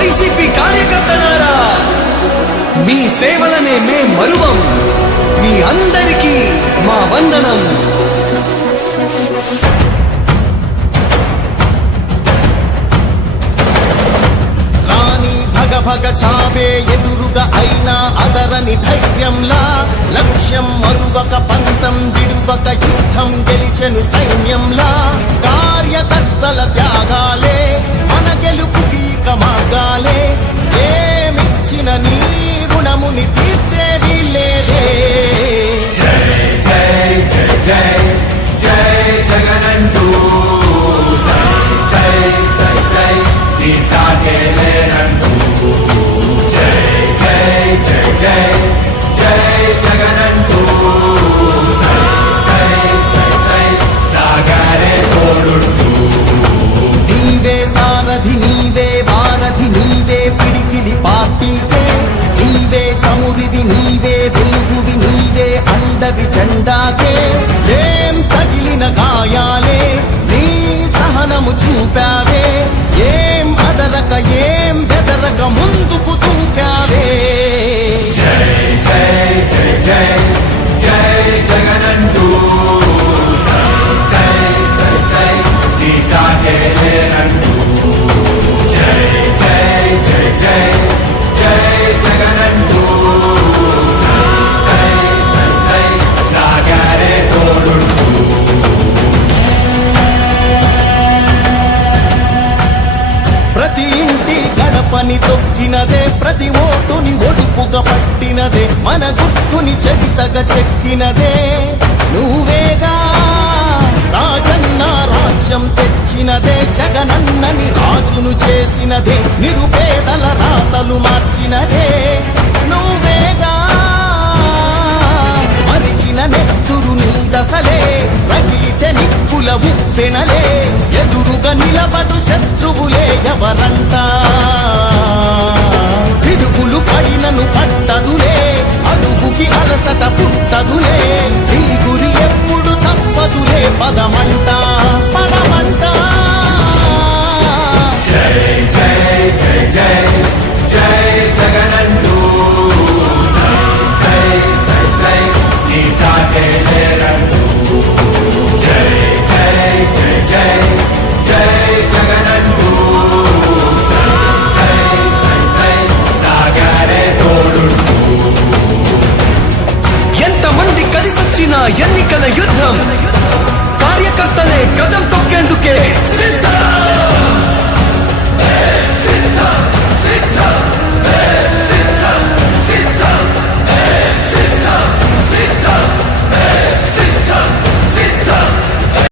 YCP కార్యకర్తలారా, మీ సేవలనే మే మరువం. మీ అందరికీ మా వందనం. భగ చావే ఎదురుగా అయినా అదరని ధైర్యంలా, లక్ష్యం మరువక పంతం విడువక యుద్ధం గెలిచెను సైన్యంలా. కార్యకర్తల త్యాగాలే మన గెలుపుకి మార్గాలే. ఏమిచ్చిన నీ రుణముని తీర్చేది లేదే. జై జై జై జై జై జగనంటూ సై సై సై సై నీ సాగేలేనంటూ. జై జై జై జై జై జగనంటూ సై సై సై సై సాగరే తోడుంటూ. నీవే సారథి నీవే వారధి నీవే పిడికిలి పార్టీకే. నీవే చమురివి నీవే వెలుగువి నీవే అండవి జెండాకే. ఏం తగిలిన గాయాలే నీ సహనము చూపావే. ఏం అదరక ఏం బెదరక ముందుకు దూకావే. జై జై జై జై జై జగనంటూ సై సై సై సై నీ సాగేలేనంటూ. జై జై జై జై జై జగనంటూ సై సై సై సై సాగరే తోడుంటూ. ప్రతి ఇంటి గడపని తొక్కినదే, ప్రతి ఓటుని ఒడుపుగా పట్టినదే, మన గుర్తుని చరితగా చెక్కినదే నువ్వేగా. రాజన్న రాజ్యం తెచ్చినదే, జగనన్నని రాజును చేసినదే, నిరుపేదల రాతలు మార్చినదే నువ్వేగా. మరిగిన నెత్తురు నీ దశలే, రగిలితే నిప్పుల ఉప్పెనలే. ఎదురుగా నిలబడు శత్రువులే ఎవరంటా